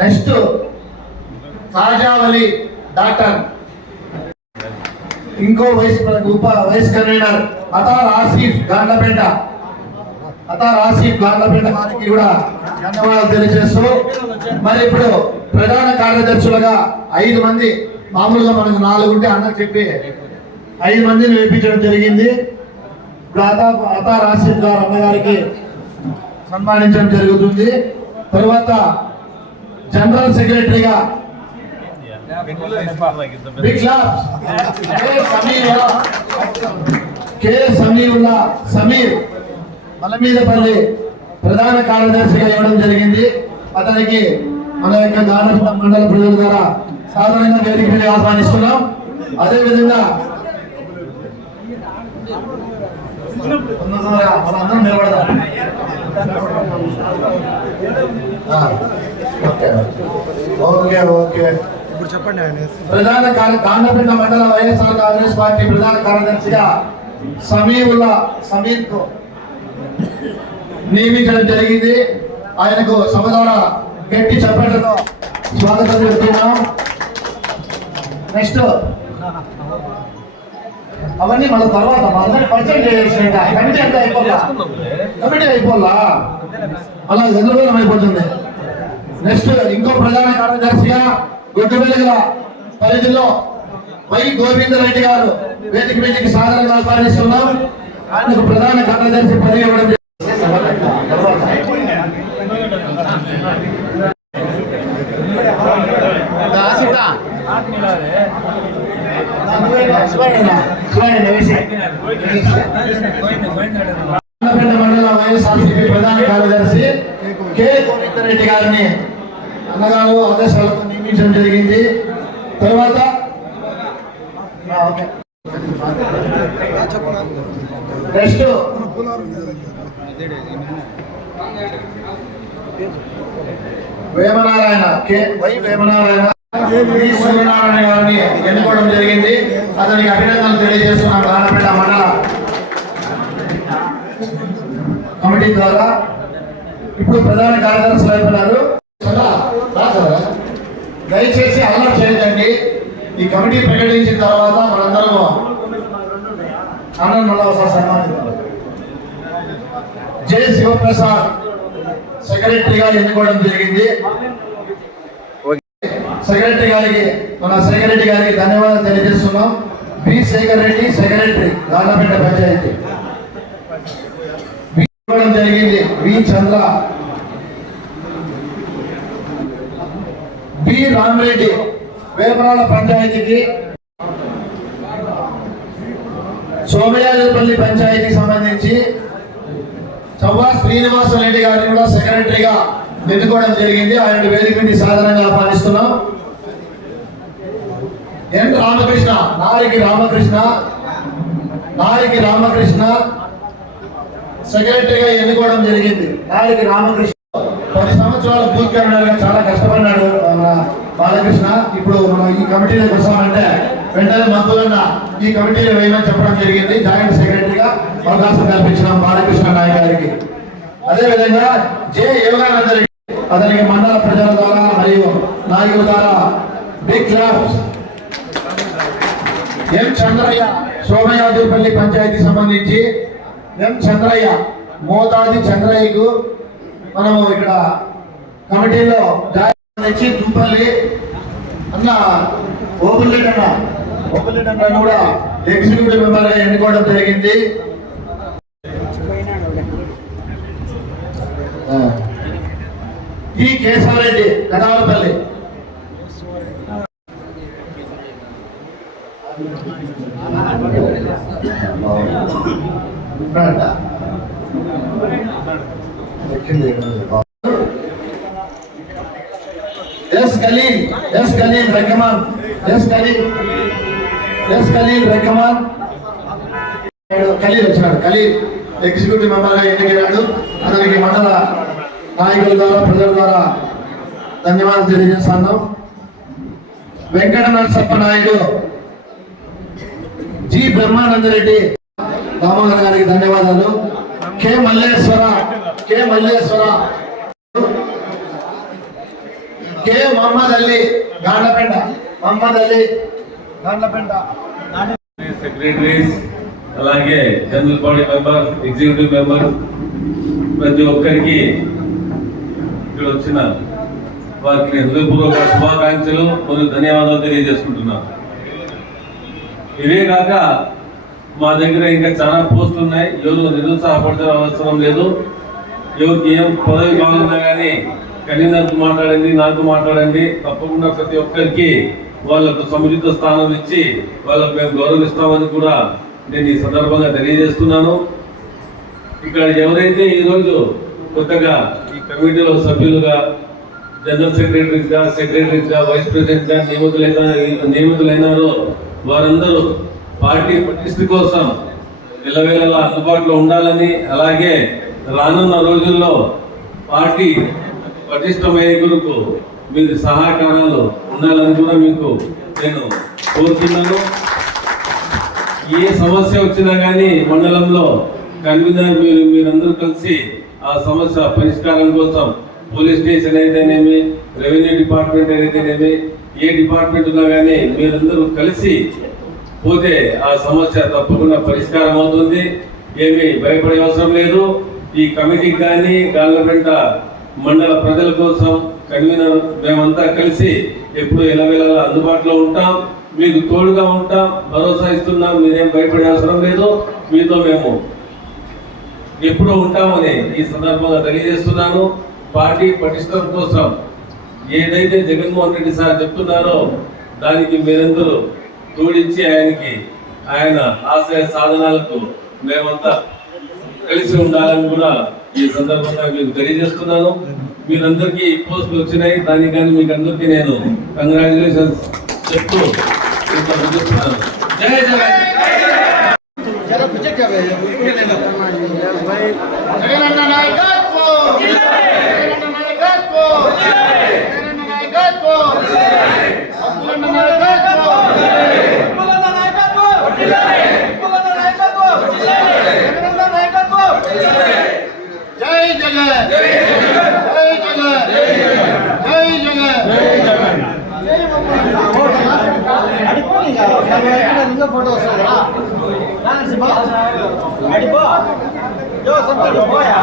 Next Tajavali doctor. ఇంకో vice ఉప vice convener Athar Asif Gandlapeta Athar Asif Gandlapeta వారికి కూడా ధన్యవాదాలు తెలియజేస్తూ మరి ఇప్పుడు ప్రధాన కార్యదర్శులుగా ఐదు మంది మామూలుగా మనకు నాలుగు ఉంటే అన్న చెప్పి ఐదు మందిని వేపించడం జరిగింది. దాదాపు అతా అతార్ గారు అమ్మగారికి సన్మానించడం జరుగుతుంది. తర్వాత జనరల్ సెక్రటరీగా బిగ్ కే సమీరుల్లా సమీర్ మలమీదపల్లి ప్రధాన కార్యదర్శిగా ఇవ్వడం జరిగింది. అతనికి మన యొక్క గానప మండల ప్రజల ద్వారా సాధారణంగా వేదిక ఆహ్వానిస్తున్నాం. అదేవిధంగా మనందరం నిలబడదాం ఓకే ఓకే ఇప్పుడు చెప్పండి ప్రధాన కార్య మండల వైఎస్ఆర్ కాంగ్రెస్ పార్టీ ప్రధాన కార్యదర్శిగా సమీవుల్లా సమీర్కు నియమించడం జరిగింది. ఆయనకు సభ గట్టి చెప్పడంలో స్వాగతం చెప్తున్నాం. నెక్స్ట్ అవన్నీ మన తర్వాత మనందరి పరిచయం చేయాల్సిన కమిటీ అంతా అయిపోలా కమిటీ అయిపోలా అలా గందరగోళం అయిపోతుంది. నెక్స్ట్ ఇంకో ప్రధాన కార్యదర్శిగా గుడ్డబెలుగుల పరిధిలో వై గోవిందరెడ్డి గారు వేదిక వేదిక సాధారణంగా ఆహ్వానిస్తున్నాం. ఆయనకు ప్రధాన కార్యదర్శి పదవి ఇవ్వడం జరిగింది. శివాయన, శివాయన, వేసి. అన్నపేట మండల వైఎస్ఆర్సీపీ ప్రధాన కార్యదర్శి కె గారిని అన్నగారు ఆదేశాలతో నియమించడం జరిగింది. తర్వాత next. Vemanarayana K. Y Vemanarayana Suryanarayana గారిని ఎన్నుకోవడం జరిగింది. అతనికి అభినందనలు తెలియజేస్తున్నాం. గానపేట మండల కమిటీ ద్వారా. ఇప్పుడు ప్రధాన కార్యదర్శి అయిపోయినారు రాసారా? దయచేసి అలర్ట్ చేయదండి ఈ కమిటీ ప్రకటించిన తర్వాత మనందరం ఆనంద్ మళ్ళా ఒకసారి జె శివప్రసాద్ సెక్రటరీగా ఎన్నుకోవడం జరిగింది. సెక్రటరీ గారికి మన సెక్రటరీ గారికి ధన్యవాదాలు తెలియజేస్తున్నాం. B Shekhar Reddy secretary Garlapeta panchayat. జరిగింది. వి చంద్ర పి రామరెడ్డి వేపరాల పంచాయతీకి. సోమయాజపల్లి పంచాయతీకి సంబంధించి చవ్వా శ్రీనివాస రెడ్డి గారిని కూడా సెక్రటరీగా ఎన్నుకోవడం జరిగింది. ఆయన వేదిక నుండి సాధారణంగా ఆహ్వానిస్తున్నాం ఎన్ రామకృష్ణ నారికి రామకృష్ణ నారికి రామకృష్ణ. సెక్రటరీగా ఎన్నుకోవడం జరిగింది. నారికి రామకృష్ణ. పది సంవత్సరాల బూత్ చాలా కష్టపడినాడు మన బాలకృష్ణ ఇప్పుడు మనం ఈ కమిటీలోకి వస్తామంటే వెంటనే మంత్రులన్న ఈ కమిటీలో వేయమని చెప్పడం జరిగింది. జాయింట్ సెక్రటరీగా అవకాశం కల్పించినాం బాలకృష్ణ నాయక్ గారికి. అదేవిధంగా జే యోగానంద అతనికి మండల ప్రజల ద్వారా మరియు నాయకుల ద్వారా big claps. M Chandrayya Somayajupalli panchayat సంబంధించి ఎం చంద్రయ్య మోతాది చంద్రయ్యకు మనము ఇక్కడ కమిటీలో జాయిన్ తెచ్చి అన్న ఓపుల్లెడ్ అన్న. ఓపుల్లెడ్ అన్న కూడా ఎగ్జిక్యూటివ్ మెంబర్గా ఎన్నుకోవడం జరిగింది. ఈ కేశవరెడ్డి కడాలపల్లి ఉన్నాడా? ఎస్ కలీం ఎస్ కలీం రెకమాన్ ఎస్ కలీం ఎస్ కలీం రెకమాన్ ఖలీల్ వచ్చినాడు. ఖలీల్ ఎగ్జిక్యూటివ్ మెంబర్గా ఎన్నికయ్యాడు అతనికి మండల నాయకుల ద్వారా ప్రజల ద్వారా ధన్యవాదాలు తెలియజేస్తున్నాం. వెంకట నరసప్ప నాయుడు జి. బ్రహ్మానందరెడ్డి దామోదర్ గారికి ధన్యవాదాలు. K. Malleshwara K. Malleshwara K Mohammed Ali Gandlapeta Mohammed Ali Gandlapeta secretaries అలాగే general body member executive member ప్రతి ఒక్కరికి ఇక్కడ వచ్చిన వారికి హృదయపూర్వక శుభాకాంక్షలు మరియు ధన్యవాదాలు తెలియజేసుకుంటున్నాను. ఇవే కాక మా దగ్గర ఇంకా చాలా పోస్టులు ఉన్నాయి. ఎవరు నిరుత్సాహపడతారు అవసరం లేదు. ఎవరికి ఏం పదవి కావాలన్నా కానీ కన్వీనర్తో మాట్లాడండి నాకు మాట్లాడండి. తప్పకుండా ప్రతి ఒక్కరికి వాళ్ళకు సముచిత స్థానం ఇచ్చి వాళ్ళకు మేము గౌరవిస్తామని కూడా నేను ఈ సందర్భంగా తెలియజేస్తున్నాను. ఇక్కడ ఎవరైతే ఈరోజు కొత్తగా ఈ కమిటీలో సభ్యులుగా జనరల్ సెక్రటరీగా సెక్రటరీగా వైస్ ప్రెసిడెంట్గా నియమితులైన నియమితులైనారో వారందరూ పార్టీ పటిష్ట కోసం నిలవేళలా అందుబాటులో ఉండాలని అలాగే రానున్న రోజుల్లో పార్టీ పటిష్టమయ్యే కొరకు మీరు సహకారాలు ఉండాలని కూడా మీకు నేను కోరుతున్నాను. ఏ సమస్య వచ్చినా కానీ మండలంలో కన్వీనర్ మీరు మీరందరూ కలిసి ఆ సమస్య పరిష్కారం కోసం పోలీస్ స్టేషన్ అయితేనేమి రెవెన్యూ డిపార్ట్మెంట్ అయితేనేమి ఏ డిపార్ట్మెంట్ ఉన్నా కానీ మీరందరూ కలిసి పోతే ఆ సమస్య తప్పకుండా పరిష్కారం అవుతుంది. ఏమీ భయపడే అవసరం లేదు. ఈ కమిటీకి కానీ గాళ్ళపెంట మండల ప్రజల కోసం కన్వీనర్ మేమంతా కలిసి ఎప్పుడు ఎలవేళలా అందుబాటులో ఉంటాం. మీకు తోడుగా ఉంటాం. భరోసా ఇస్తున్నాం. మీరేం భయపడే అవసరం లేదు. మీతో మేము ఎప్పుడూ ఉంటామని ఈ సందర్భంగా తెలియజేస్తున్నాను. పార్టీ పటిష్టం కోసం ఏదైతే జగన్మోహన్ రెడ్డి సార్ చెప్తున్నారో దానికి మీరందరూ తోడించి ఆయనకి ఆయన ఆశయ సాధనాలకు మేమంతా కలిసి ఉండాలని కూడా ఈ సందర్భంగా మీకు తెలియజేస్తున్నాను. మీరందరికీ పోస్టులు వచ్చినాయి. దానికి కానీ మీకు అందరికీ నేను కంగ్రాచులేషన్స్ చెప్తూ ఇంత ముగిస్తున్నాను ನಿಂಗೆ ಫೋಟೋ ವಸ್ತಾರಾ ನಾನು ಸಿಂಹ ಅಡಿಪೋ ಯೋ ಸಂತೋಷ ಹೋಯಾ